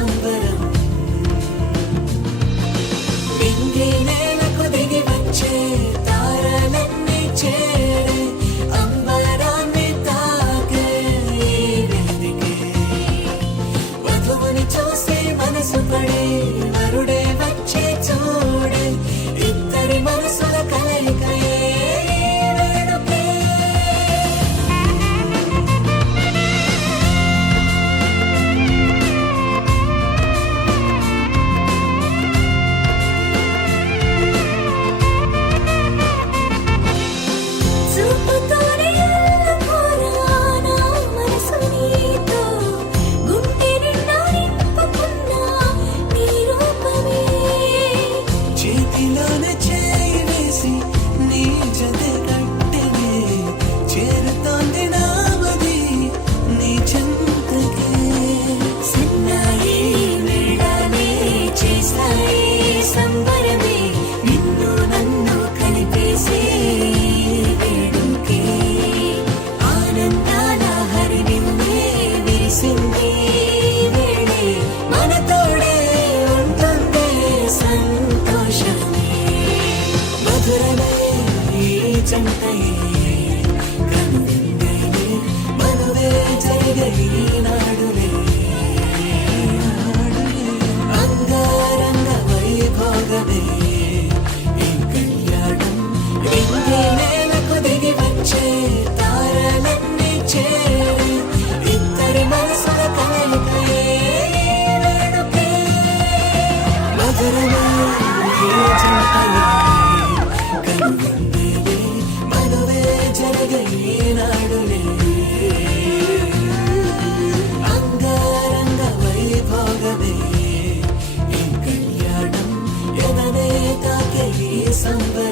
సంబరం నింగి నేలకు దిగి వచ్చే తారలన్నీ చేరే అంబరాన్ని తాకే వేదికే వధువుని చూసి మనసు పడే వరుడే వచ్చే చూడే ఇద్దరి మనసుల కలయికయే మనువే జరిగై నాడులే అంగారంగ వైభోగమే ఈ కళ్యాణం నింగి నేలకు దిగి వచ్చే తారలన్నీ చేరే ఇద్దరి మనసుల కలయికయే వేడుకే మధురమే ఈ జంటయే నాడులే అంగారంగ వైభోగమే ఈ కళ్యాణం ఎదనే తాకే ఈ సంబరం